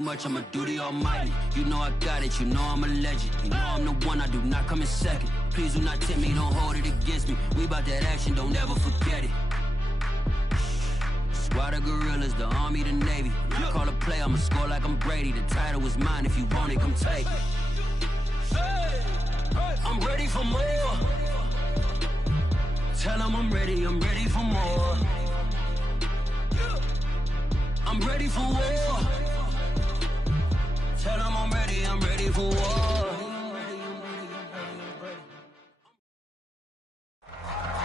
Much I'ma do the almighty. You know I got it, you know I'm a legend. You know I'm the one, I do not come in second. Please do not tempt me, don't hold it against me. We about that action, don't ever forget it. Squad of gorillas, the army, the navy. When I call a play, I'ma score like I'm Brady. The title is mine, if you want it, come take it. I'm ready for more. Tell them I'm ready for more. I'm ready for war. Tell them I'm ready for war.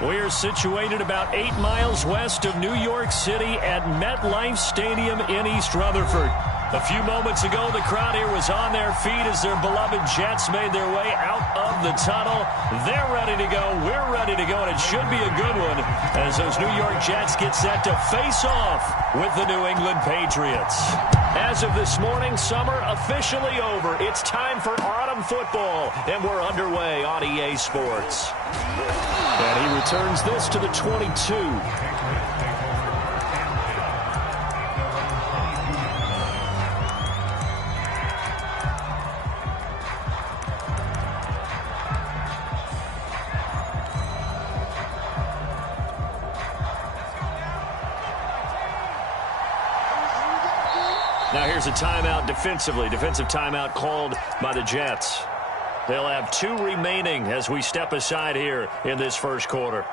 We're situated about 8 miles west of New York City at MetLife Stadium in East Rutherford. A few moments ago, the crowd here was on their feet as their beloved Jets made their way out of the tunnel. They're ready to go. We're ready to go, and it should be a good one as those New York Jets get set to face off with the New England Patriots. As of this morning, summer officially over. It's time for autumn football, and we're underway on EA Sports. And he returns this to the 22. Now here's a timeout defensively. Defensive timeout called by the Jets. They'll have 2 remaining as we step aside here in this first quarter.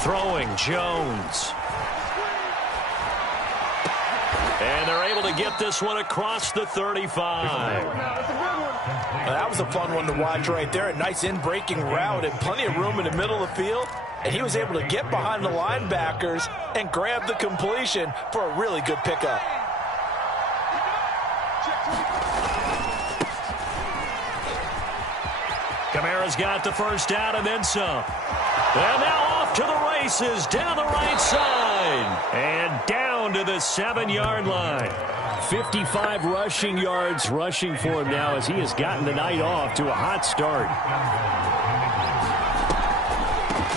Throwing Jones. And they're able to get this one across the 35. That was a fun one to watch right there. A nice in-breaking route and plenty of room in the middle of the field. And he was able to get behind the linebackers and grab the completion for a really good pickup. Kamara's got the first down and then some. And now off to the races down the right side. And down to the 7-yard line. 55 rushing yards rushing for him now as he has gotten the night off to a hot start.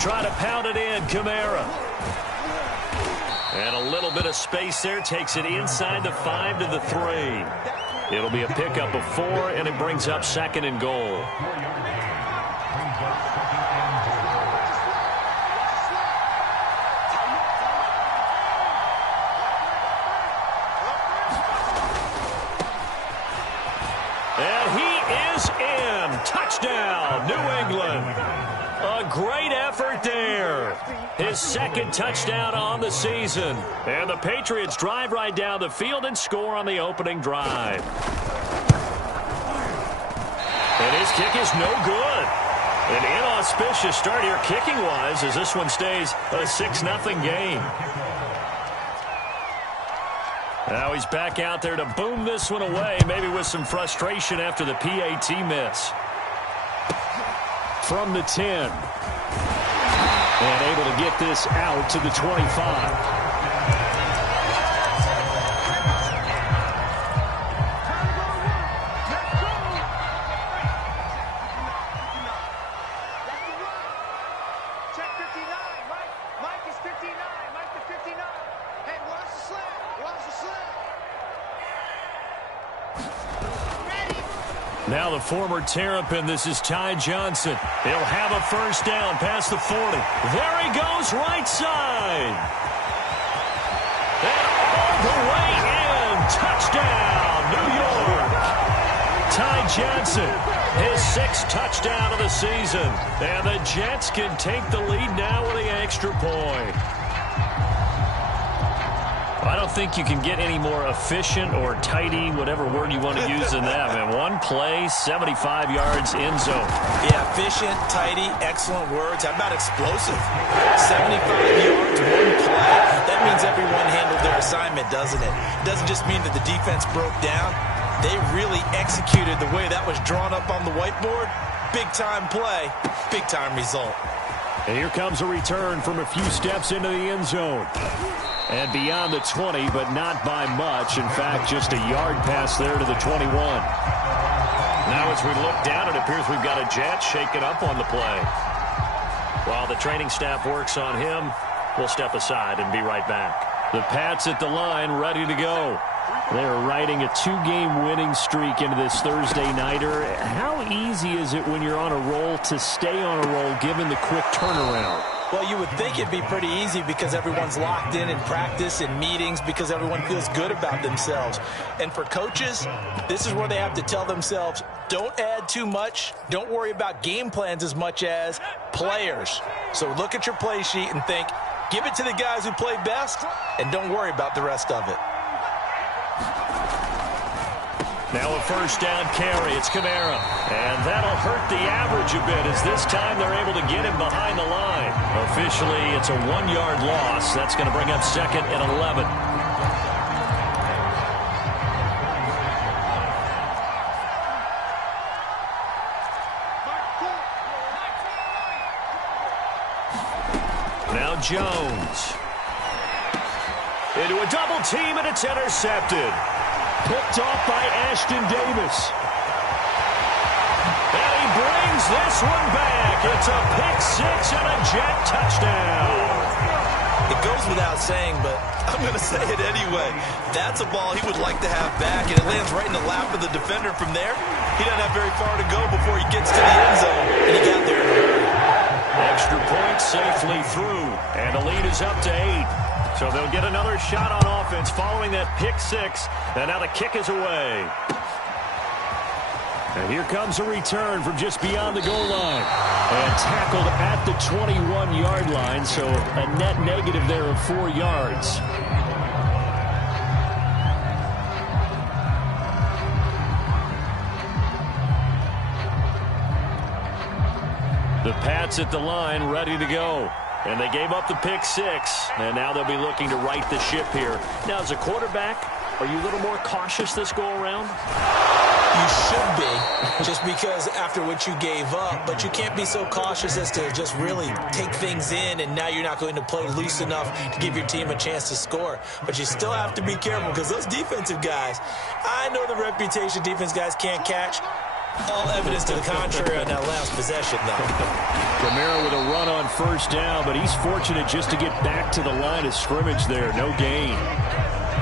Try to pound it in, Kamara. And a little bit of space there, takes it inside the 5 to the 3. It'll be a pickup of 4, and it brings up 2nd and goal. Touchdown, New England. A great effort there. His 2nd touchdown on the season. And the Patriots drive right down the field and score on the opening drive. And his kick is no good. An inauspicious start here kicking-wise as this one stays a 6-0 game. Now he's back out there to boom this one away, maybe with some frustration after the PAT miss. From the 10. And able to get this out to the 25. Now the former Terrapin, this is Ty Johnson. He'll have a first down past the 40. There he goes, right side. And all the way in. Touchdown, New York. Ty Johnson, his 6th touchdown of the season. And the Jets can take the lead now with the extra point. I don't think you can get any more efficient or tidy, whatever word you want to use in that. Man, one play, 75 yards, end zone. Yeah, efficient, tidy, excellent words. How about explosive? 75 yards, one play. That means everyone handled their assignment, doesn't it? It doesn't just mean that the defense broke down. They really executed the way that was drawn up on the whiteboard. Big-time play, big-time result. And here comes a return from a few steps into the end zone. And beyond the 20, but not by much. In fact, just a yard pass there to the 21. Now as we look down, it appears we've got a Jet shaken up on the play. While the training staff works on him, we'll step aside and be right back. The Pats at the line, ready to go. They're riding a 2-game winning streak into this Thursday nighter. How easy is it when you're on a roll to stay on a roll given the quick turnaround? Well, you would think it'd be pretty easy because everyone's locked in practice and meetings because everyone feels good about themselves. And for coaches, this is where they have to tell themselves, don't add too much. Don't worry about game plans as much as players. So look at your play sheet and think, give it to the guys who play best and don't worry about the rest of it. Now a first down carry. It's Kamara. And that'll hurt the average a bit as this time they're able to get him behind the line. Officially, it's a 1-yard loss. That's going to bring up second and 11. Now Jones. Into a double team, and it's intercepted. Picked off by Ashton Davis. And he brings this one back. It's a pick-6 and a Jet touchdown. It goes without saying, but I'm going to say it anyway. That's a ball he would like to have back, and it lands right in the lap of the defender from there. He doesn't have very far to go before he gets to the end zone, and he got there in a hurry. Extra point safely through, and the lead is up to 8. So they'll get another shot on offense following that pick-6, and now the kick is away. And here comes a return from just beyond the goal line. And tackled at the 21-yard line, so a net negative there of 4 yards. The Pats at the line, ready to go. And they gave up the pick-6, and now they'll be looking to right the ship here. Now, as a quarterback, are you a little more cautious this go-around? You should be, just because after what you gave up, but you can't be so cautious as to just really take things in, and now you're not going to play loose enough to give your team a chance to score. But you still have to be careful, because those defensive guys, I know the reputation defense guys can't catch. All evidence to the contrary on that last possession, though. Kamara with a run on first down, but he's fortunate just to get back to the line of scrimmage there. No gain.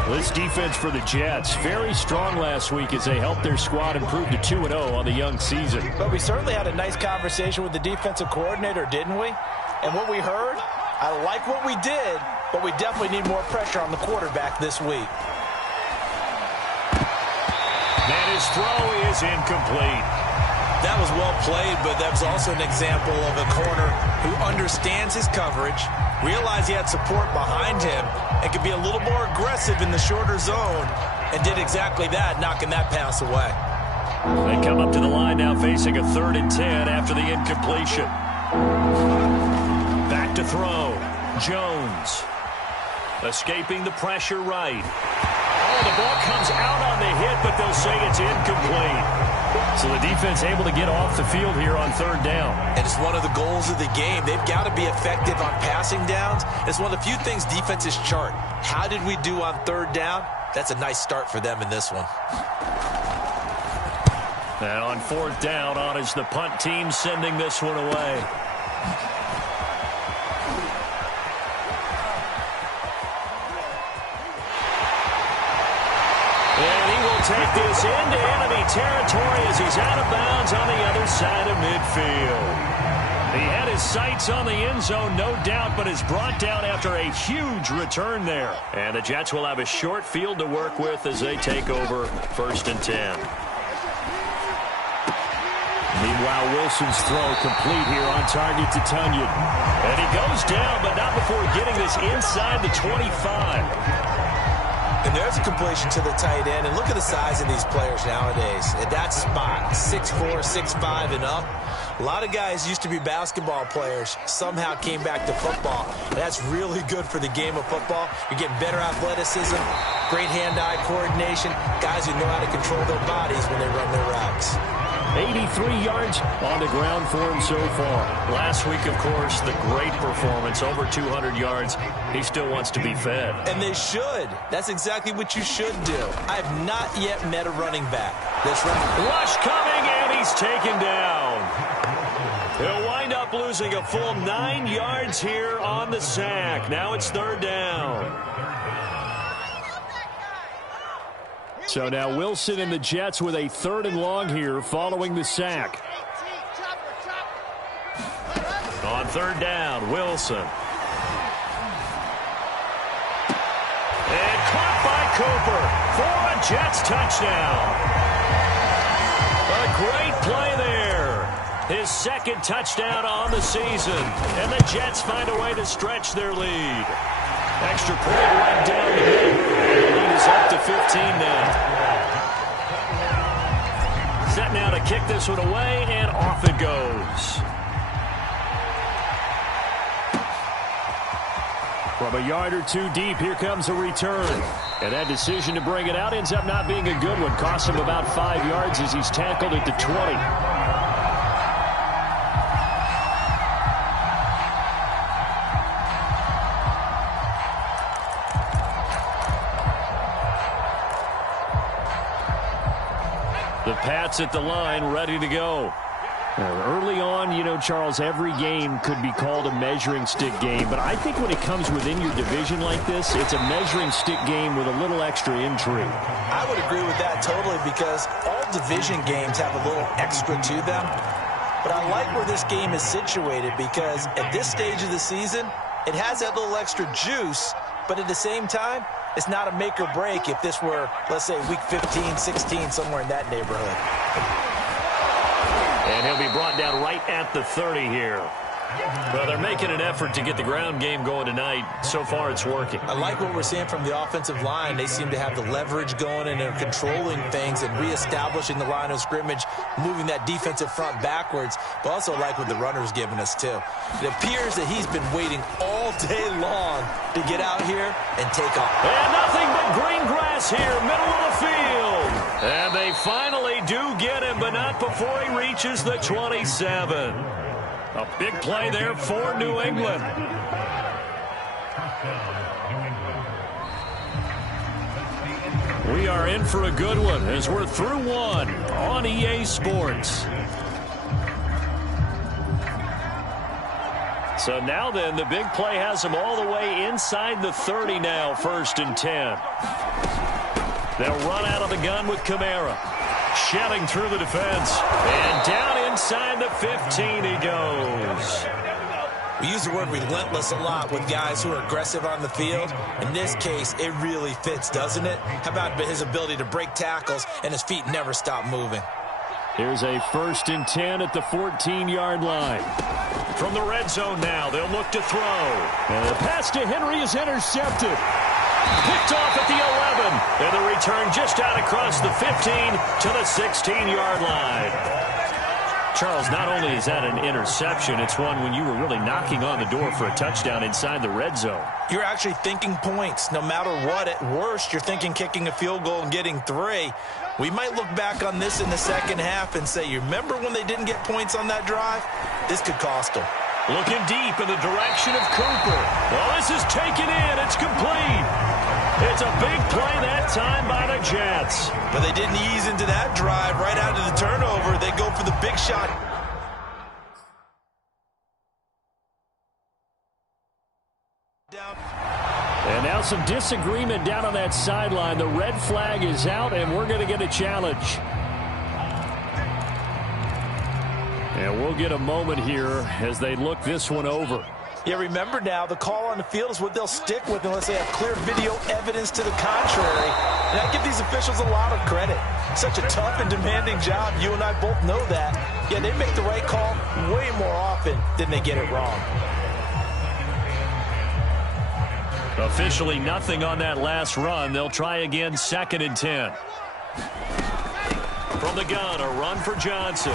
This defense for the Jets, very strong last week as they helped their squad improve to 2-0 on the young season. But we certainly had a nice conversation with the defensive coordinator, didn't we? And what we heard, I like what we did, but we definitely need more pressure on the quarterback this week. And his throw is incomplete. That was well played, but that was also an example of a corner who understands his coverage, realized he had support behind him, and could be a little more aggressive in the shorter zone, and did exactly that, knocking that pass away. They come up to the line now facing a 3rd and 10 after the incompletion. Back to throw. Jones. Escaping the pressure right. Oh, the ball comes out on the hit, but they'll say it's incomplete. So the defense able to get off the field here on 3rd down. And it's one of the goals of the game. They've got to be effective on passing downs. It's one of the few things defenses chart. How did we do on 3rd down? That's a nice start for them in this one. And on 4th down, on is the punt team sending this one away. Take this into enemy territory as he's out of bounds on the other side of midfield. He had his sights on the end zone, no doubt, but is brought down after a huge return there. And the Jets will have a short field to work with as they take over 1st and 10. Meanwhile, Wilson's throw complete here on target to Tunyon. And he goes down, but not before getting this inside the 25. And there's a completion to the tight end. And look at the size of these players nowadays. At that spot, 6'4", 6'5", and up. A lot of guys used to be basketball players, somehow came back to football. And that's really good for the game of football. You're getting better athleticism, great hand-eye coordination, guys who know how to control their bodies when they run their routes. 83 yards on the ground for him so far. Last week, of course, the great performance, over 200 yards. He still wants to be fed. And they should. That's exactly what you should do. I have not yet met a running back. Rush coming, and he's taken down. He'll wind up losing a full 9 yards here on the sack. Now it's third down. So now Wilson and the Jets with a 3rd and long here following the sack. On 3rd down, Wilson. And caught by Cooper for a Jets touchdown. A great play there. His 2nd touchdown on the season. And the Jets find a way to stretch their lead. Extra point right down the middle. The lead is up to 15 now. Set now to kick this one away, and off it goes. From a yard or two deep, here comes a return. And that decision to bring it out ends up not being a good one. Cost him about 5 yards as he's tackled at the 20. The Pats at the line, ready to go. Early on, you know, Charles, every game could be called a measuring stick game. But I think when it comes within your division like this, it's a measuring stick game with a little extra intrigue. I would agree with that totally because all division games have a little extra to them. But I like where this game is situated because at this stage of the season, it has that little extra juice. But at the same time, it's not a make or break if this were, let's say, week 15, 16, somewhere in that neighborhood. And he'll be brought down right at the 30 here. Well, they're making an effort to get the ground game going tonight. So far, it's working. I like what we're seeing from the offensive line. They seem to have the leverage going and they're controlling things and reestablishing the line of scrimmage, moving that defensive front backwards. But also like what the runner's giving us, too. It appears that he's been waiting all day long to get out here and take off. And nothing but green grass here, middle of the field. And they finally do get him, but not before he reaches the 27. A big play there for New England. We are in for a good one as we're through one on EA Sports. So now then, the big play has them all the way inside the 30 now, 1st and 10. They'll run out of the gun with Kamara. Shelling through the defense. And down inside the 15 he goes. We use the word relentless a lot with guys who are aggressive on the field. In this case, it really fits, doesn't it? How about his ability to break tackles and his feet never stop moving? Here's a 1st and 10 at the 14-yard line. From the red zone now, they'll look to throw. And the pass to Henry is intercepted. Picked off at the 11. And the return just out across the 15 to the 16-yard line. Charles, not only is that an interception, it's one when you were really knocking on the door for a touchdown inside the red zone. You're actually thinking points. No matter what, at worst, you're thinking kicking a field goal and getting 3. We might look back on this in the second half and say, you remember when they didn't get points on that drive? This could cost them. Looking deep in the direction of Cooper. Well, this is taken in. It's complete. It's a big play that time by the Jets. But they didn't ease into that drive right out of the turnover. They go for the big shot. And now some disagreement down on that sideline. The red flag is out, and we're going to get a challenge. And we'll get a moment here as they look this one over. Yeah, remember now, the call on the field is what they'll stick with unless they have clear video evidence to the contrary. And I give these officials a lot of credit. Such a tough and demanding job. You and I both know that. Yeah, they make the right call way more often than they get it wrong. Officially nothing on that last run. They'll try again, 2nd and 10. From the gun, a run for Johnson.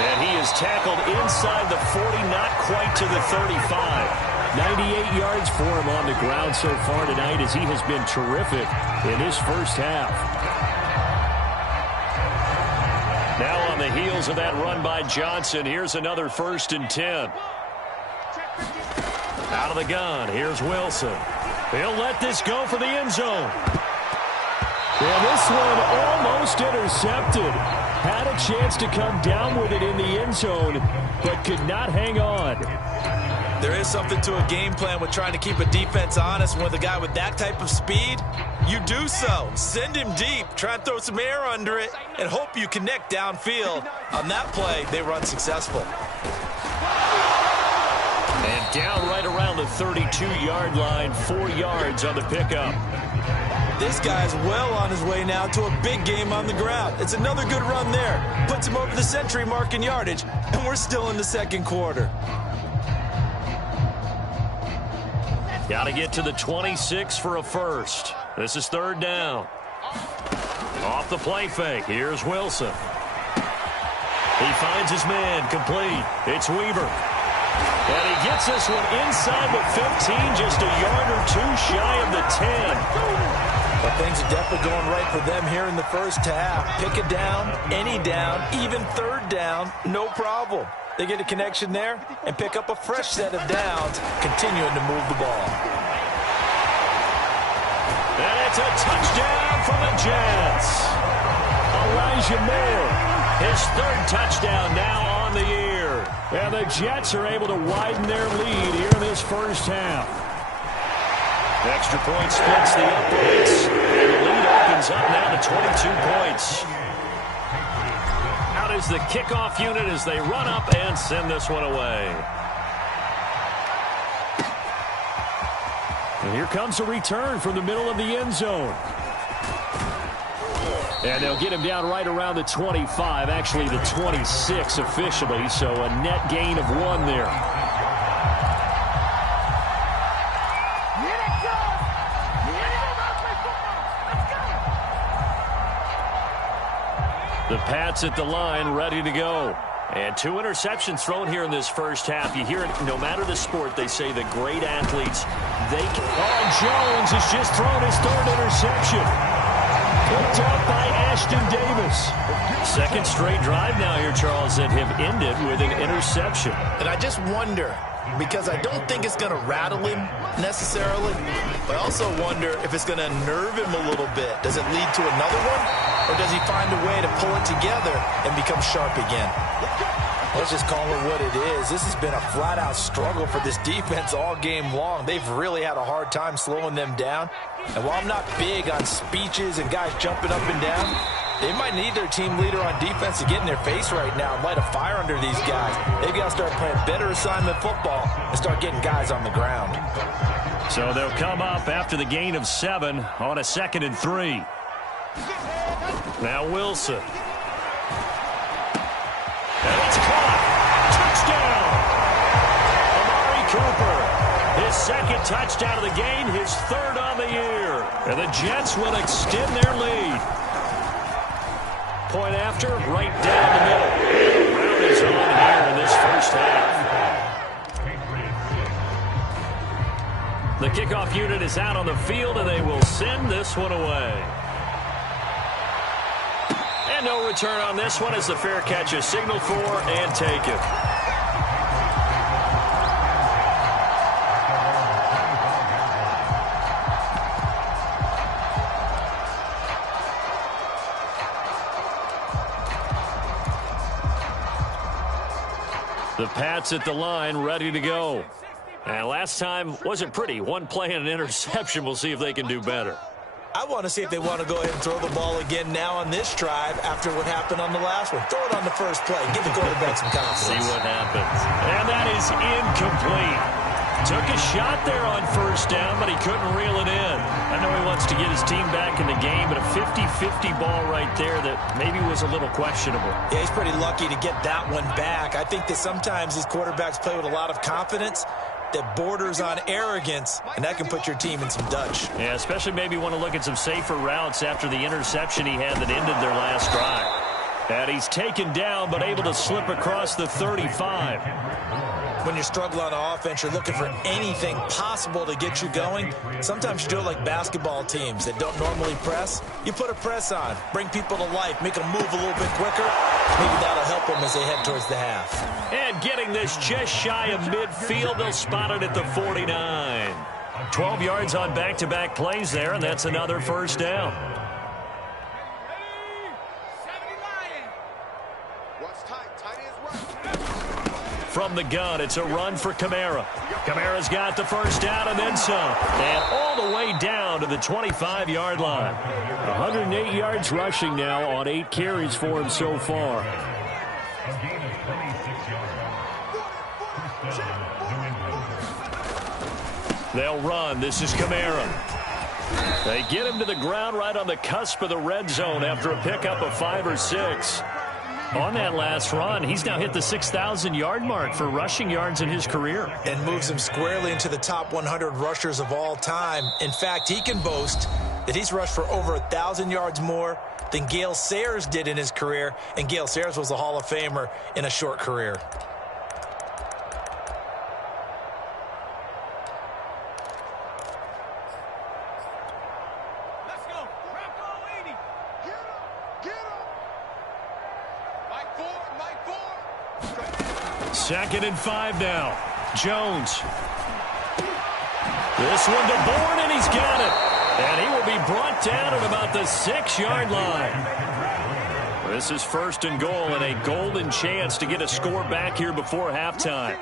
And he is tackled inside the 40, not quite to the 35. 98 yards for him on the ground so far tonight as he has been terrific in his first half. the heels of that run by Johnson, here's another 1st and 10. Out of the gun, here's Wilson. He'll let this go for the end zone. And this one almost intercepted. Had a chance to come down with it in the end zone, but could not hang on. There is something to a game plan with trying to keep a defense honest. With a guy with that type of speed, you do so. Send him deep, try and throw some air under it, and hope you connect downfield. On that play, they were unsuccessful. And down right around the 32-yard line, 4 yards on the pickup. This guy's well on his way now to a big game on the ground. It's another good run there. Puts him over the century mark in yardage, and we're still in the second quarter. Got to get to the 26 for a first. This is 3rd down. Off the play fake. Here's Wilson. He finds his man complete. It's Weaver. And he gets this one inside the 15, just a yard or 2 shy of the 10. But things are definitely going right for them here in the first half. Pick a down, any down, even 3rd down, no problem. They get a connection there and pick up a fresh set of downs, continuing to move the ball. And it's a touchdown from the Jets. Elijah Moore, his 3rd touchdown now on the year. And the Jets are able to widen their lead here in this first half. Extra point splits the uprights, and the lead opens up now to 22 points. Out is the kickoff unit as they run up and send this one away. And here comes a return from the middle of the end zone. And they'll get him down right around the 25, actually the 26 officially, so a net gain of 1 there. The Pats at the line, ready to go. And 2 interceptions thrown here in this first half. You hear it, no matter the sport, they say the great athletes, they can... Oh, Jones has just thrown his 3rd interception. Picked off by Ashton Davis. 2nd straight drive now here, Charles, that have ended with an interception. And I just wonder, because I don't think it's going to rattle him necessarily, but I also wonder if it's going to nerve him a little bit. Does it lead to another one? Or does he find a way to pull it together and become sharp again? Let's just call it what it is. This has been a flat-out struggle for this defense all game long. They've really had a hard time slowing them down. And while I'm not big on speeches and guys jumping up and down, they might need their team leader on defense to get in their face right now and light a fire under these guys. They've got to start playing better assignment football and start getting guys on the ground. So they'll come up after the gain of 7 on a 2nd and 3. Now Wilson. And it's caught. Touchdown. Amari Cooper. His 2nd touchdown of the game, his 3rd on the year. And the Jets will extend their lead. Point after, right down the middle. And the round is on here in this first half. The kickoff unit is out on the field, and they will send this one away. And no return on this one as the fair catch is signaled for and taken. The Pats at the line, ready to go. And last time wasn't pretty. 1 play and an interception. We'll see if they can do better. I want to see if they want to go ahead and throw the ball again now on this drive after what happened on the last one. Throw it on the first play. Give the quarterback some confidence. See what happens. And that is incomplete. Took a shot there on 1st down, but he couldn't reel it in. I know he wants to get his team back in the game, but a 50-50 ball right there that maybe was a little questionable. Yeah, he's pretty lucky to get that one back. I think that sometimes these quarterbacks play with a lot of confidence that borders on arrogance, and that can put your team in some Dutch. Yeah, especially maybe want to look at some safer routes after the interception he had that ended their last drive. And he's taken down, but able to slip across the 35. When you're struggling on offense, you're looking for anything possible to get you going. Sometimes you do it like basketball teams that don't normally press. You put a press on, bring people to life, make them move a little bit quicker. Maybe that'll help them as they head towards the half. And getting this just shy of midfield, they'll spot it at the 49. 12 yards on back-to-back plays there, and that's another first down. From the gun, it's a run for Kamara. Kamara's got the first down and then some. And all the way down to the 25-yard line. 108 yards rushing now on 8 carries for him so far. They'll run. This is Kamara. They get him to the ground right on the cusp of the red zone after a pickup of 5 or 6. On that last run, he's now hit the 6,000-yard mark for rushing yards in his career. And moves him squarely into the top 100 rushers of all time. In fact, he can boast that he's rushed for over 1,000 yards more than Gale Sayers did in his career. And Gale Sayers was a Hall of Famer in a short career. Second and 5 now. Jones. This one to Bourne, and he's got it. And he will be brought down at about the 6-yard line. This is first and goal and a golden chance to get a score back here before halftime.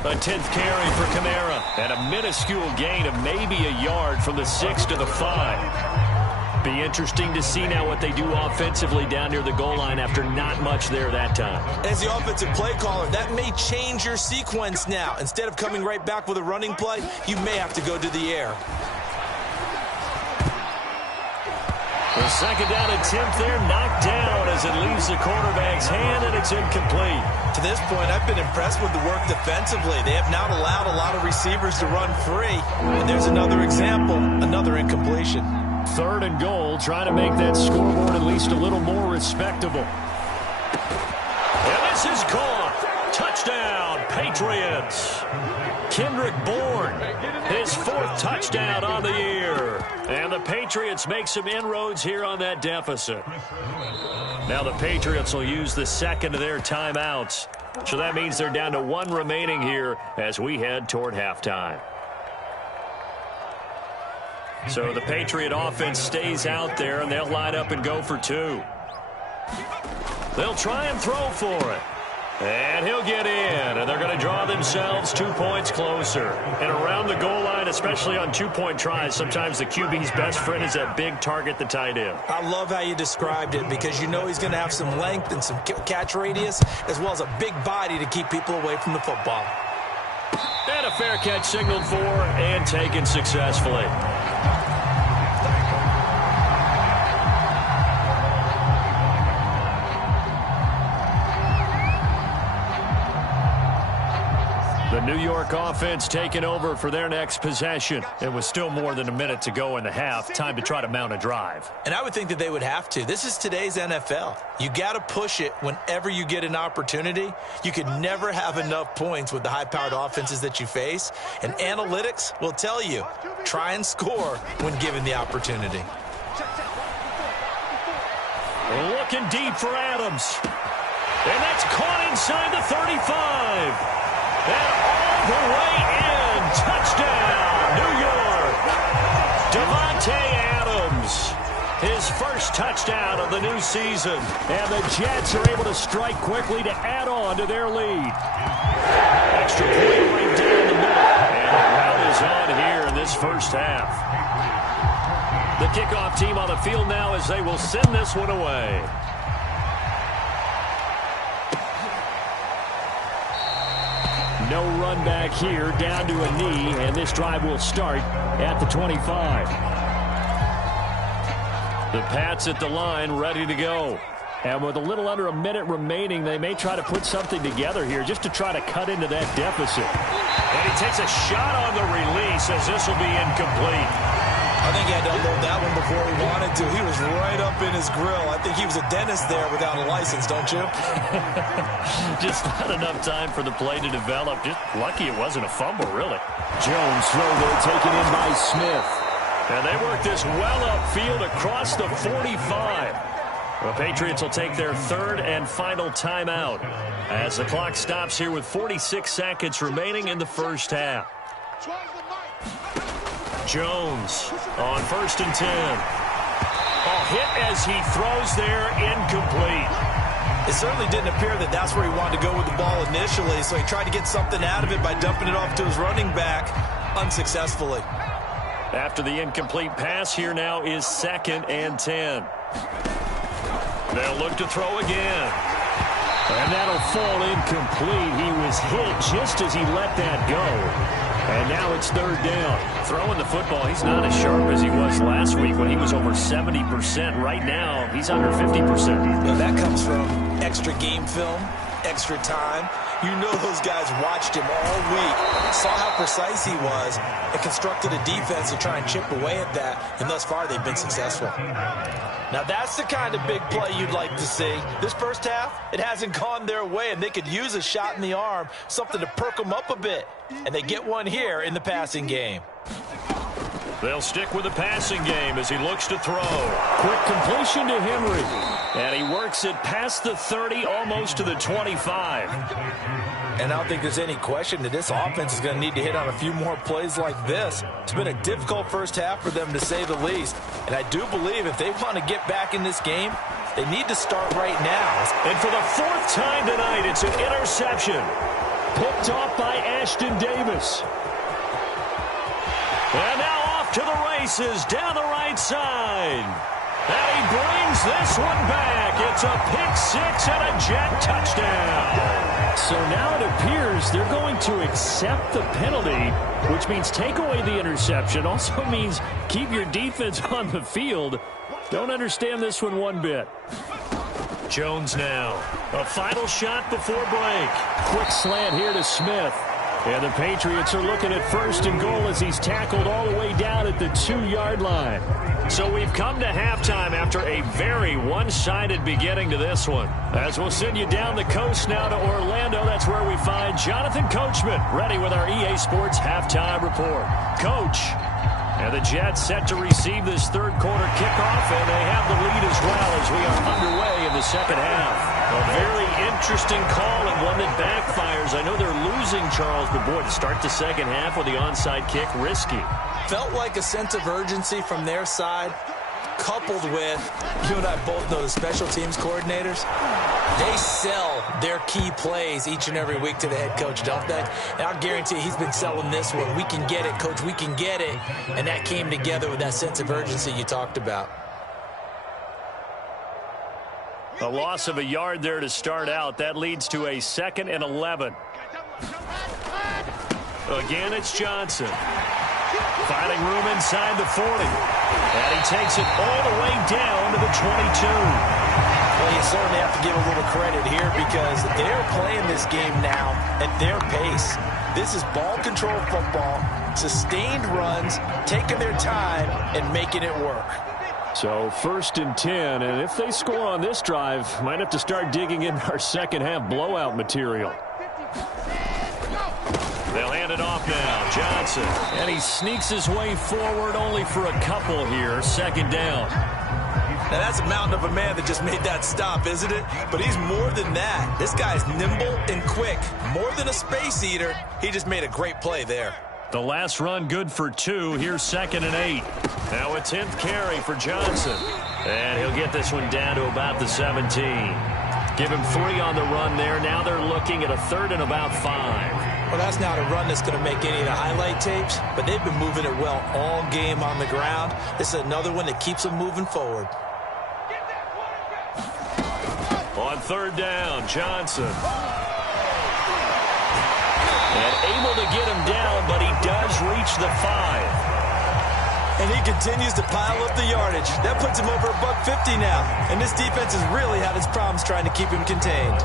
A 10th carry for Kamara. And a minuscule gain of maybe a yard from the 6 to the 5. Be interesting to see now what they do offensively down near the goal line after not much there that time. As the offensive play caller, that may change your sequence now. Instead of coming right back with a running play, you may have to go to the air. The second down attempt there knocked down as it leaves the quarterback's hand, and it's incomplete. To this point, I've been impressed with the work defensively. They have not allowed a lot of receivers to run free. And there's another example, another incompletion. Third and goal, trying to make that scoreboard at least a little more respectable. And this is caught. Touchdown, Patriots. Kendrick Bourne, his 4th touchdown on the year. And the Patriots make some inroads here on that deficit. Now the Patriots will use the second of their timeouts. So that means they're down to 1 remaining here as we head toward halftime. So the Patriot offense stays out there, and they'll line up and go for 2. They'll try and throw for it. And he'll get in, and they're going to draw themselves 2 points closer. And around the goal line, especially on 2-point tries, sometimes the QB's best friend is that big target, the tight end. I love how you described it because you know he's going to have some length and some catch radius as well as a big body to keep people away from the football. And a fair catch signaled for and taken successfully. The New York offense taking over for their next possession. It was still more than a minute to go in the half. Time to try to mount a drive. And I would think that they would have to. This is today's NFL. You got to push it whenever you get an opportunity. You could never have enough points with the high-powered offenses that you face. And analytics will tell you, try and score when given the opportunity. Looking deep for Adams. And that's caught inside the 35. And all the way in. Touchdown, New York. Davante Adams. His first touchdown of the new season. And the Jets are able to strike quickly to add on to their lead. Extra point right down the middle. And the rout is on here in this first half. The kickoff team on the field now as they will send this one away. No run back here, down to a knee, and this drive will start at the 25. The Pats at the line, ready to go. And with a little under a minute remaining, they may try to put something together here just to try to cut into that deficit. And he takes a shot on the release as this will be incomplete. I think he had to unload that one before he wanted to. He was right up in his grill. I think he was a dentist there without a license, don't you? Just not enough time for the play to develop. Just lucky it wasn't a fumble, really. Jones throw there, taken in by Smith. And they work this well upfield across the 45. The Patriots will take their third and final timeout as the clock stops here with 46 seconds remaining in the first half. Jones on 1st and 10. Hit as he throws there, incomplete. It certainly didn't appear that that's where he wanted to go with the ball initially, so he tried to get something out of it by dumping it off to his running back unsuccessfully. After the incomplete pass, here now is 2nd and 10. They'll look to throw again. And that'll fall incomplete. He was hit just as he let that go. And now it's 3rd down. Throwing the football, he's not as sharp as he was last week when he was over 70%. Right now, he's under 50%. Well, that comes from extra game film, extra time. You know those guys watched him all week, saw how precise he was, and constructed a defense to try and chip away at that, and thus far they've been successful. Now that's the kind of big play you'd like to see. This first half, it hasn't gone their way, and they could use a shot in the arm, something to perk them up a bit. And they get one here in the passing game. They'll stick with the passing game as he looks to throw. Quick completion to Henry. And he works it past the 30, almost to the 25. And I don't think there's any question that this offense is going to need to hit on a few more plays like this. It's been a difficult first half for them, to say the least. And I do believe if they want to get back in this game, they need to start right now. And for the 4th time tonight, it's an interception. Picked off by Ashton Davis. And now off to the races down the right side. And he brings this one back. It's a pick 6 and a Jet touchdown. So now it appears they're going to accept the penalty, which means take away the interception. Also means keep your defense on the field. Don't understand this one bit. Jones now. A final shot before break. Quick slant here to Smith. And the Patriots are looking at 1st and goal as he's tackled all the way down at the 2-yard line. So we've come to halftime after a very one-sided beginning to this one. As we'll send you down the coast now to Orlando, that's where we find Jonathan Coachman ready with our EA Sports halftime report. Coach. And the Jets set to receive this 3rd quarter kickoff, and they have the lead as well as we are underway in the 2nd half. A very interesting call and one that backfires. I know they're losing, Charles, but boy, to start the 2nd half with the onside kick, risky. Felt like a sense of urgency from their side, coupled with, you and I both know the special teams coordinators, they sell their key plays each and every week to the head coach, don't they? And I'll guarantee you he's been selling this one. We can get it, coach, we can get it. And that came together with that sense of urgency you talked about. A loss of a yard there to start out. That leads to a 2nd and 11. Again, it's Johnson. Finding room inside the 40. And he takes it all the way down to the 22. Well, you certainly have to give a little credit here because they're playing this game now at their pace. This is ball control football, sustained runs, taking their time, and making it work. So 1st and 10, and if they score on this drive, might have to start digging in our 2nd half blowout material. They'll hand it off now. Johnson. And he sneaks his way forward only for a couple here. 2nd down. Now that's a mountain of a man that just made that stop, isn't it? But he's more than that. This guy's nimble and quick. More than a space eater. He just made a great play there. The last run good for 2. Here's 2nd and 8. Now a 10th carry for Johnson. And he'll get this one down to about the 17. Give him 3 on the run there. Now they're looking at a 3rd and about 5. Well, that's not a run that's going to make any of the highlight tapes, but they've been moving it well all game on the ground. This is another one that keeps them moving forward. On 3rd down, Johnson. And able to get him down, but he does reach the 5. And he continues to pile up the yardage. That puts him over $150 now. And this defense has really had its problems trying to keep him contained.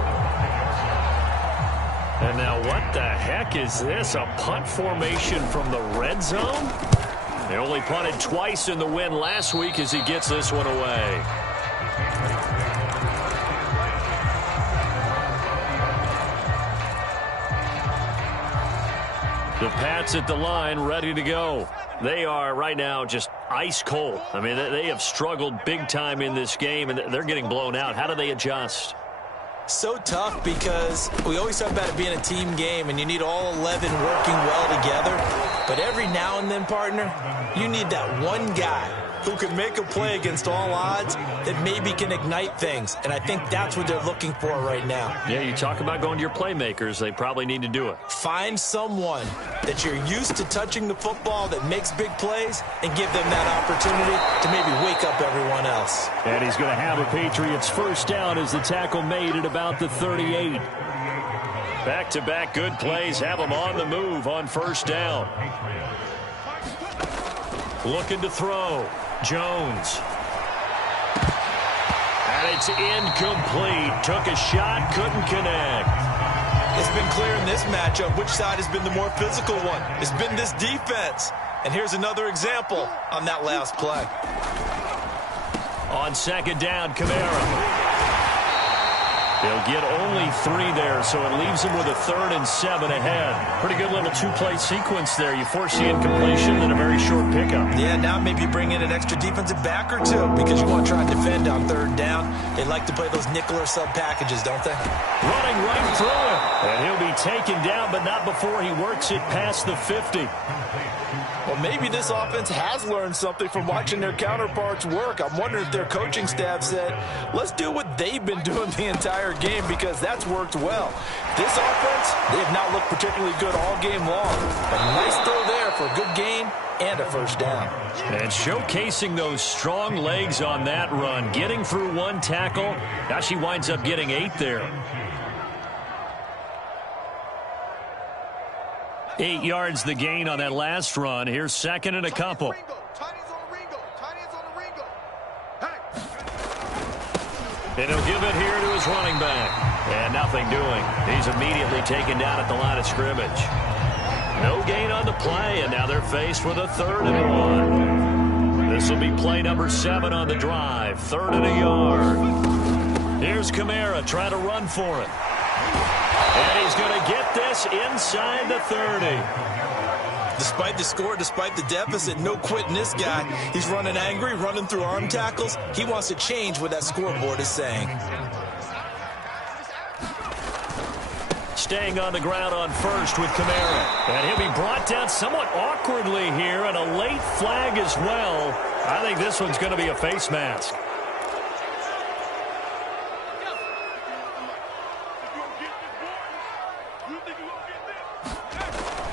And now what the heck is this? A punt formation from the red zone? They only punted twice in the win last week as he gets this one away. The Pats at the line, ready to go. They are right now just ice cold. I mean, they have struggled big time in this game, and they're getting blown out. How do they adjust? So tough because we always talk about it being a team game, and you need all 11 working well together. But every now and then, partner, you need that one guy who can make a play against all odds that maybe can ignite things. And I think that's what they're looking for right now. Yeah, you talk about going to your playmakers. They probably need to do it. Find someone that you're used to touching the football that makes big plays and give them that opportunity to maybe wake up everyone else. And he's going to have a Patriots first down as the tackle made at about the 38. Back-to-back good plays have them on the move on first down. Looking to throw. Jones. And it's incomplete. Took a shot, couldn't connect. It's been clear in this matchup which side has been the more physical one. It's been this defense. And here's another example on that last play. On second down, Kamara. They'll get only 3 there, so it leaves them with a 3rd and 7 ahead. Pretty good little 2-play sequence there. You force the incompletion and a very short pickup. Yeah, now maybe bring in an extra defensive back or two because you want to try and defend on 3rd down. They like to play those nickel or sub packages, don't they? Running right through him. And he'll be taken down, but not before he works it past the 50. Well, maybe this offense has learned something from watching their counterparts work. I'm wondering if their coaching staff said, let's do what they've been doing the entire game because that's worked well. This offense, they have not looked particularly good all game long. But a nice throw there for a good gain and a first down. And showcasing those strong legs on that run, getting through 1 tackle. Now she winds up getting 8 there. 8 yards the gain on that last run. Here's 2nd and a couple. And he'll give it here to his running back. And nothing doing. He's immediately taken down at the line of scrimmage. No gain on the play, and now they're faced with a 3rd and 1. This will be play number 7 on the drive. 3rd and a yard. Here's Kamara trying to run for it. And he's going to get this inside the 30. Despite the score, despite the deficit, no quitting this guy. He's running angry, running through arm tackles. He wants to change what that scoreboard is saying. Staying on the ground on first with Kamara. And he'll be brought down somewhat awkwardly here, and a late flag as well. I think this one's going to be a face mask.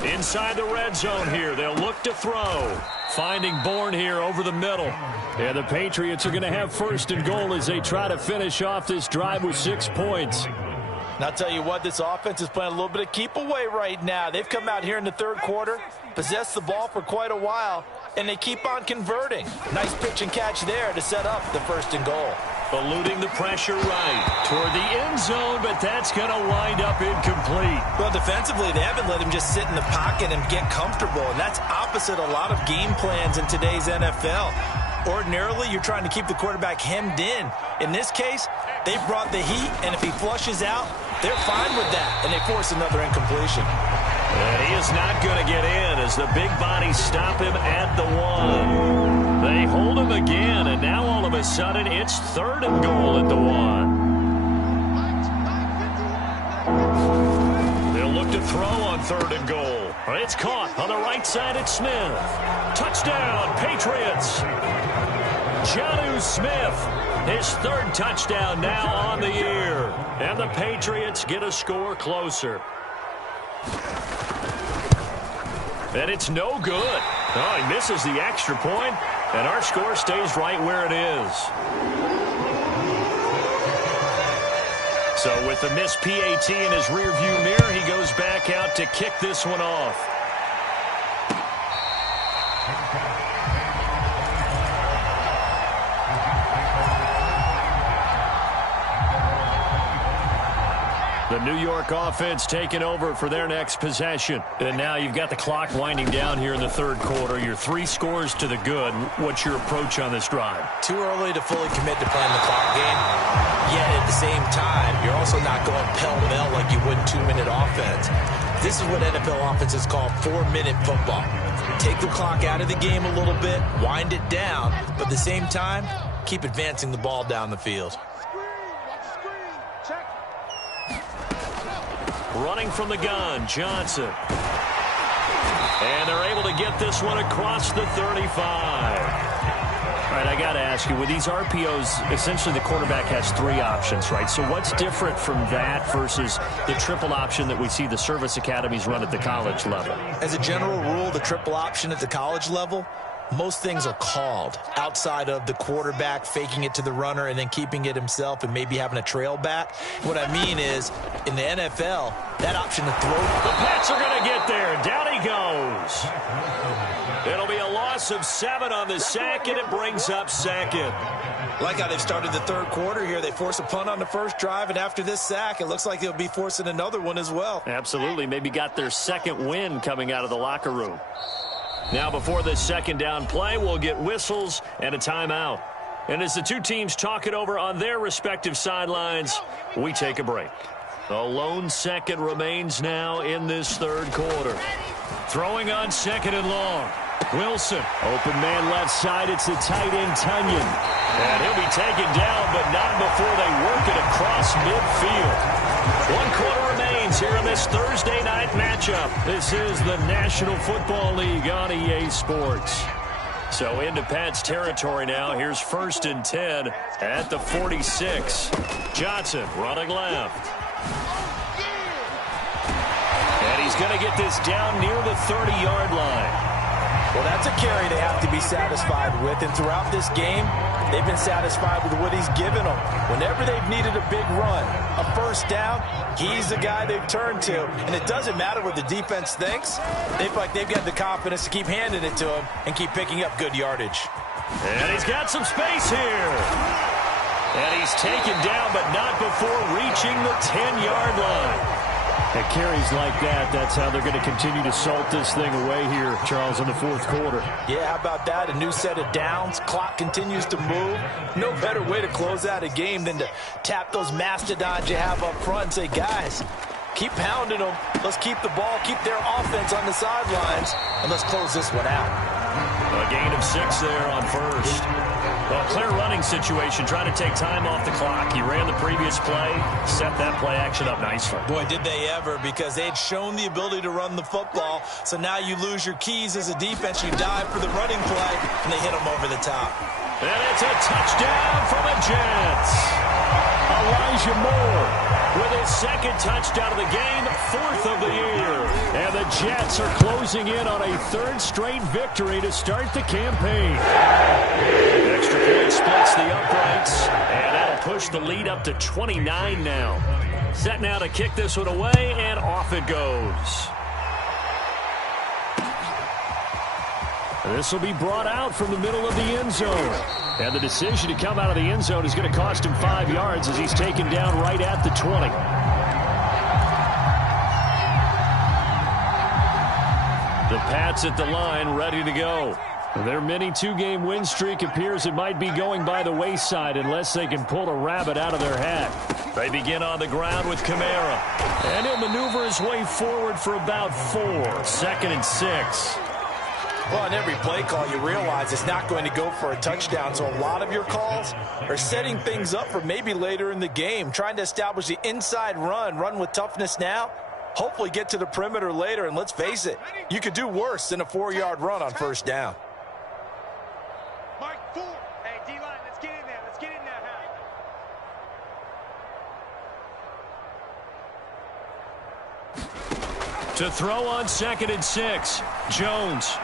Inside the red zone here. They'll look to throw. Finding Bourne here over the middle. And the Patriots are going to have 1st and goal as they try to finish off this drive with 6 points. And I'll tell you what, this offense is playing a little bit of keep away right now. They've come out here in the 3rd quarter, possessed the ball for quite a while, and they keep on converting. Nice pitch and catch there to set up the 1st and goal. Eluding the pressure right toward the end zone, but that's going to wind up incomplete. Well, defensively, they haven't let him just sit in the pocket and get comfortable, and that's opposite a lot of game plans in today's NFL. Ordinarily, you're trying to keep the quarterback hemmed in. In this case, they brought the heat, and if he flushes out, they're fine with that, and they force another incompletion. And he is not going to get in as the big bodies stop him at the 1. They hold him again, and now all of a sudden it's 3rd and goal at the 1. They'll look to throw on 3rd and goal. It's caught on the right side at Smith. Touchdown, Patriots. Jonnu Smith, his 3rd touchdown now on the year. And the Patriots get a score closer. And it's no good. Oh, he misses the extra point, and our score stays right where it is. So with the missed PAT in his rearview mirror, he goes back out to kick this one off. The New York offense taking over for their next possession. And now you've got the clock winding down here in the third quarter. You're 3 scores to the good. What's your approach on this drive? Too early to fully commit to playing the clock game. Yet at the same time, you're also not going pell-mell like you would 2-minute offense. This is what NFL offenses call 4-minute football. Take the clock out of the game a little bit, wind it down, but at the same time, keep advancing the ball down the field. Running from the gun, Johnson. And they're able to get this one across the 35. All right, I got to ask you, with these RPOs, essentially the quarterback has 3 options, right? So what's different from that versus the triple option that we see the service academies run at the college level? As a general rule, the triple option at the college level, most things are called outside of the quarterback faking it to the runner and then keeping it himself and maybe having a trail back. What I mean is, in the NFL, that option to throw. The Pats are going to get there. Down he goes. It'll be a loss of 7 on the sack, and it brings up second. Like how they've started the third quarter here. They force a punt on the first drive, and after this sack, it looks like they'll be forcing another one as well. Absolutely. Maybe got their second win coming out of the locker room. Now, before this second down play, we'll get whistles and a timeout. And as the two teams talk it over on their respective sidelines, we take a break. The lone second remains now in this third quarter. Throwing on second and long. Wilson. Open man left side. It's the tight end, Tunyon. And he'll be taken down, but not before they work it across midfield. 1 quarter remains here in this Thursday night matchup. This is the National Football League on EA Sports. So into Pat's territory now. Here's 1st and 10 at the 46. Johnson running left. And he's going to get this down near the 30-yard line. Well, that's a carry they have to be satisfied with. And throughout this game, they've been satisfied with what he's given them. Whenever they've needed a big run, a first down, he's the guy they've turned to. And it doesn't matter what the defense thinks. They feel like they've got the confidence to keep handing it to him and keep picking up good yardage. And he's got some space here. And he's taken down, but not before reaching the 10-yard line. At carries like that, that's how they're going to continue to salt this thing away here, Charles, in the fourth quarter. Yeah, how about that? A new set of downs. Clock continues to move. No better way to close out a game than to tap those mastodons you have up front and say, guys, keep pounding them. Let's keep the ball, keep their offense on the sidelines, and let's close this one out. A gain of 6 there on first. Well, clear running situation, trying to take time off the clock. He ran the previous play, set that play action up nicely. Boy, did they ever, because they had shown the ability to run the football. So now you lose your keys as a defense. You dive for the running play, and they hit them over the top. And it's a touchdown for the Jets. Elijah Moore with his second touchdown of the game, 4th of the year. And the Jets are closing in on a 3rd straight victory to start the campaign. Extra point splits the uprights, and that'll push the lead up to 29 now. Set now to kick this one away, and off it goes. This will be brought out from the middle of the end zone. And the decision to come out of the end zone is going to cost him 5 yards as he's taken down right at the 20. The Pats at the line, ready to go. Their mini 2-game win streak appears it might be going by the wayside unless they can pull a rabbit out of their hat. They begin on the ground with Kamara. And he'll maneuver his way forward for about 4. 2nd and 6. Well, on every play call, you realize it's not going to go for a touchdown. So a lot of your calls are setting things up for maybe later in the game, trying to establish the inside run with toughness now, hopefully get to the perimeter later. And let's face it, you could do worse than a 4-yard run on first down. Mike 4. Hey, D-line, let's get in there. Let's get in there now. To throw on 2nd and 6, Jones.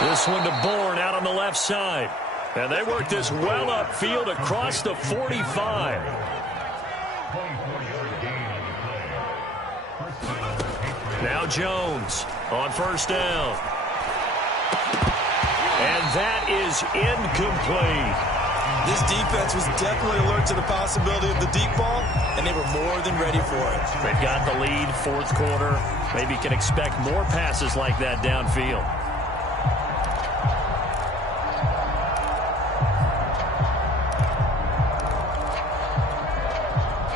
This one to Bourne out on the left side. And they work this well upfield across the 45. Now Jones on first down. And that is incomplete. This defense was definitely alert to the possibility of the deep ball, and they were more than ready for it. They've got the lead, fourth quarter. Maybe can expect more passes like that downfield.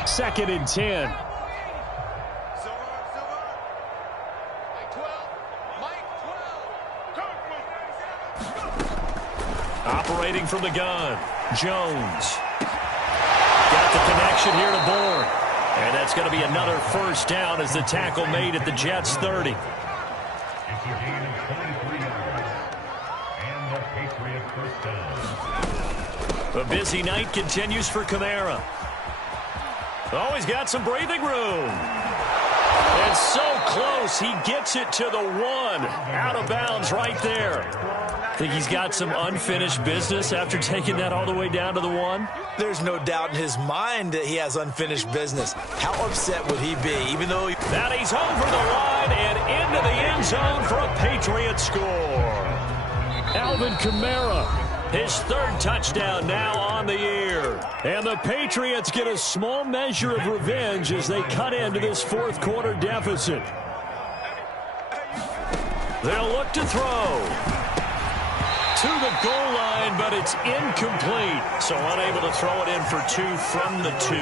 Second and 10. Operating from the gun, Jones. Got the connection here to Bourne. And that's going to be another first down as the tackle made at the Jets' 30. A busy night continues for Kamara. Oh, he's got some breathing room. And so close, he gets it to the 1. Out of bounds right there. Think he's got some unfinished business after taking that all the way down to the 1? There's no doubt in his mind that he has unfinished business. How upset would he be, even though he... That he's over the line and into the end zone for a Patriots score. Alvin Kamara, his third touchdown now on the year. And the Patriots get a small measure of revenge as they cut into this fourth quarter deficit. They'll look to throw. To the goal line, but it's incomplete. So unable to throw it in for 2 from the 2.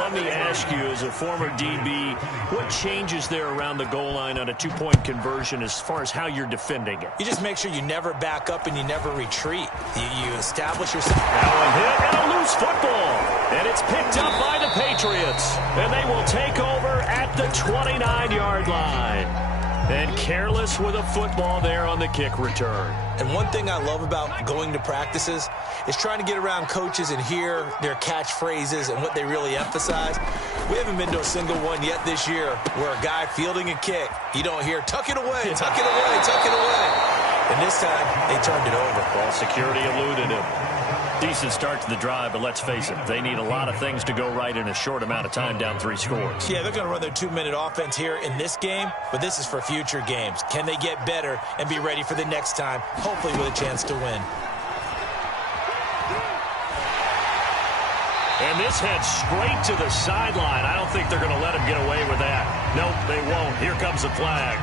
Let me ask you, as a former DB, what changes there around the goal line on a 2-point conversion as far as how you're defending it? You just make sure you never back up and you never retreat. You establish yourself. Now a hit and a loose football. And it's picked up by the Patriots. And they will take over at the 29-yard line. And careless with a football there on the kick return. And one thing I love about going to practices is trying to get around coaches and hear their catchphrases and what they really emphasize. We haven't been to a single one yet this year where a guy fielding a kick, you don't hear, tuck it away, tuck it away, tuck it away. And this time, they turned it over. Ball security eluded him. Decent start to the drive, but let's face it, they need a lot of things to go right in a short amount of time, down 3 scores. Yeah, they're going to run their 2-minute offense here in this game, but this is for future games. Can they get better and be ready for the next time, hopefully with a chance to win? And this heads straight to the sideline. I don't think they're going to let him get away with that. Nope, they won't. Here comes the flag.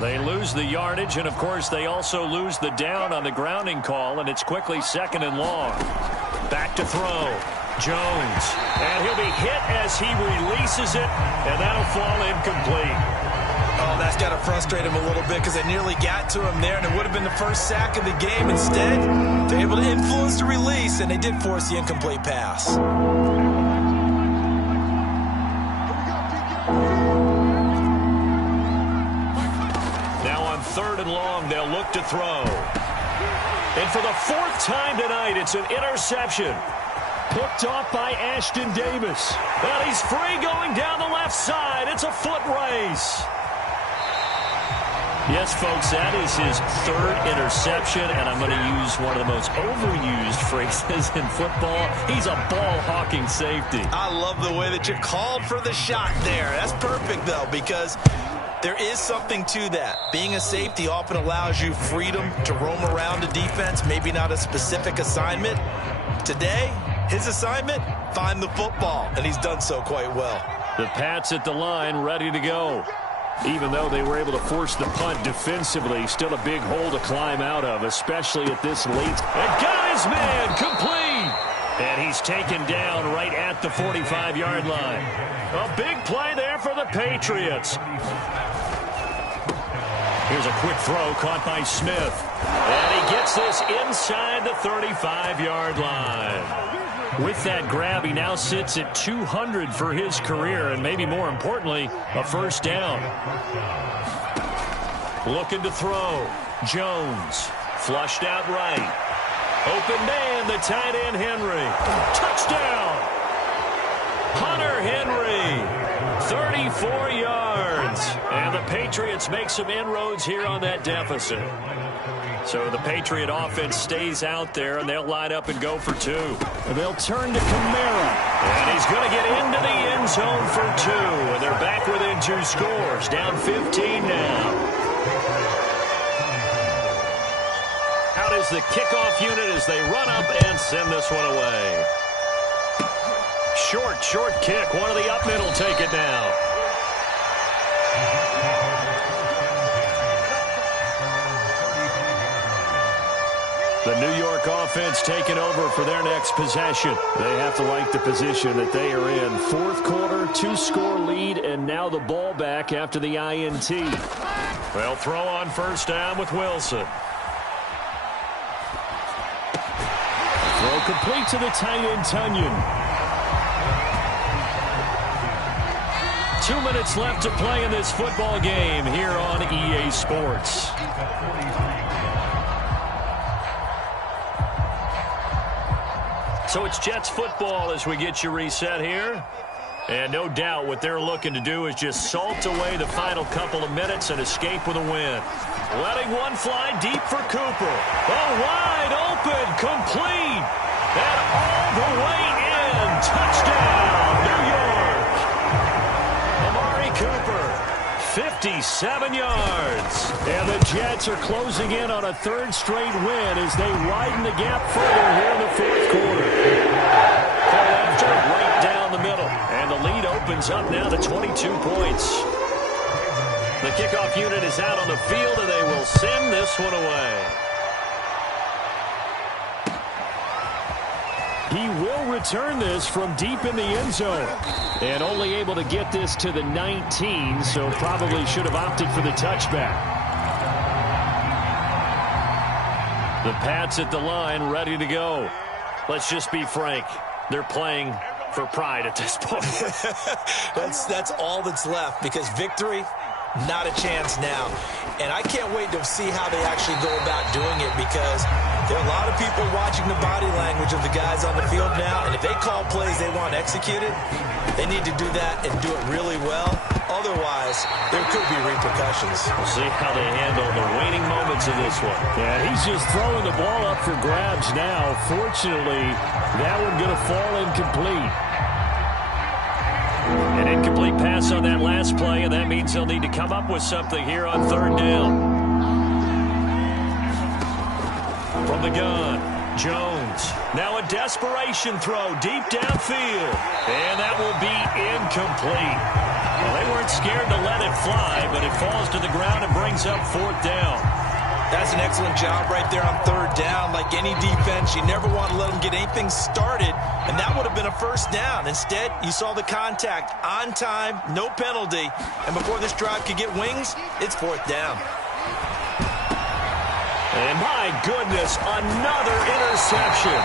They lose the yardage, and of course they also lose the down on the grounding call, and it's quickly 2nd and long. Back to throw. Jones. And he'll be hit as he releases it, and that'll fall incomplete. Oh, that's got to frustrate him a little bit because they nearly got to him there, and it would have been the first sack of the game. Instead, they're able to influence the release, and they did force the incomplete pass. Third and long, they'll look to throw. And for the 4th time tonight, it's an interception. Hooked off by Ashton Davis. And he's free going down the left side. It's a foot race. Yes, folks, that is his 3rd interception, and I'm going to use one of the most overused phrases in football. He's a ball-hawking safety. I love the way that you called for the shot there. That's perfect, though, because there is something to that. Being a safety often allows you freedom to roam around a defense, maybe not a specific assignment. Today, his assignment, find the football, and he's done so quite well. The Pats at the line, ready to go. Even though they were able to force the punt defensively, still a big hole to climb out of, especially at this late. And got his man complete. And he's taken down right at the 45-yard line. A big play there for the Patriots. Here's a quick throw caught by Smith. And he gets this inside the 35-yard line. With that grab, he now sits at 200 for his career, and maybe more importantly, a first down. Looking to throw. Jones. Flushed out right. Open man, the tight end, Henry. Touchdown! Hunter Henry. 34 yards. And the Patriots Patriots make some inroads here on that deficit. So the Patriot offense stays out there, and they'll line up and go for two. And they'll turn to Kamara. And he's going to get into the end zone for two. And they're back within 2 scores. Down 15 now. Out is the kickoff unit as they run up and send this one away. Short kick. One of the up middle take it now. The New York offense taking over for their next possession. They have to like the position that they are in. 4th quarter, 2-score lead, and now the ball back after the INT. Well, throw on first down with Wilson. Throw complete to the tight end, Tunyon. 2 minutes left to play in this football game here on EA Sports. So it's Jets football as we get you reset here. And no doubt what they're looking to do is just salt away the final couple of minutes and escape with a win. Letting one fly deep for Cooper. Oh, wide open, complete. And all the way in. Touchdown, New York. Amari Cooper, 57 yards. And the Jets are closing in on a 3rd straight win as they widen the gap further here in the 4th quarter. Pull after, right down the middle. And the lead opens up now to 22 points. The kickoff unit is out on the field, and they will send this one away. He will return this from deep in the end zone. And only able to get this to the 19, so probably should have opted for the touchback. The Pats at the line, ready to go. Let's just be frank. They're playing for pride at this point. That's all that's left, because victory, not a chance now. And I can't wait to see how they actually go about doing it, because there are a lot of people watching the body language of the guys on the field now, and if they call plays they want executed, they need to do that and do it really well. Otherwise, there could be repercussions. We'll see how they handle the waning moments of this one. Yeah, he's just throwing the ball up for grabs now. Fortunately, that one going to fall incomplete. An incomplete pass on that last play, and that means they'll need to come up with something here on 3rd down. From the gun, Jones. Now a desperation throw deep downfield. And that will be incomplete. Well, they weren't scared to let it fly, but it falls to the ground and brings up 4th down. That's an excellent job right there on 3rd down. Like any defense, you never want to let them get anything started, and that would have been a first down. Instead, you saw the contact on time, no penalty, and before this drive could get wings, it's 4th down. And my goodness, another interception.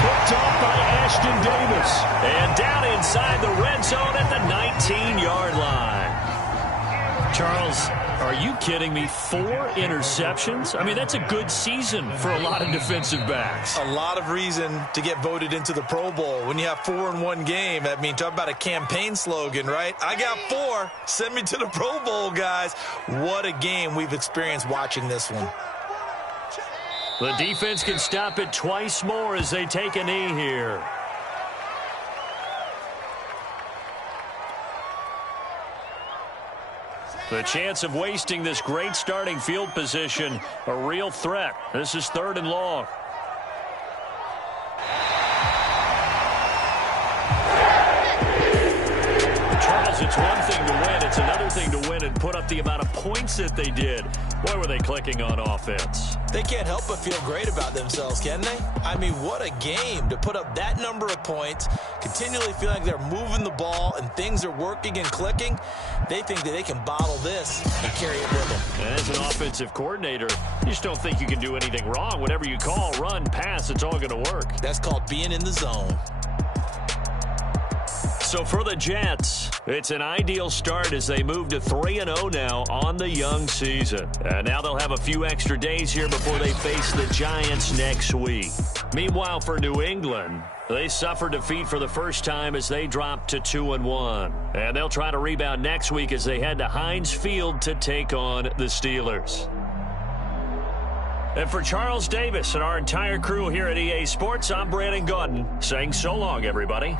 Picked off by Ashton Davis. And down inside the red zone at the 19-yard line. Charles, are you kidding me? 4 interceptions? I mean, that's a good season for a lot of defensive backs. A lot of reason to get voted into the Pro Bowl. When you have 4 in one game, I mean, talk about a campaign slogan, right? I got 4. Send me to the Pro Bowl, guys. What a game we've experienced watching this one. The defense can stop it twice more as they take a knee here. The chance of wasting this great starting field position, a real threat. This is 3rd and long. Charles, it's one thing to win. It's another thing to win and put up the amount of points that they did. Boy, were they clicking on offense. They can't help but feel great about themselves, can they? I mean, what a game to put up that number of points, continually feel like they're moving the ball and things are working and clicking. They think that they can bottle this and carry it with them. And as an offensive coordinator, you just don't think you can do anything wrong. Whatever you call, run, pass, it's all going to work. That's called being in the zone. So for the Jets, it's an ideal start as they move to 3-0 now on the young season. And now they'll have a few extra days here before they face the Giants next week. Meanwhile, for New England, they suffered defeat for the first time as they dropped to 2-1. And they'll try to rebound next week as they head to Heinz Field to take on the Steelers. And for Charles Davis and our entire crew here at EA Sports, I'm Brandon Gaudin saying so long, everybody.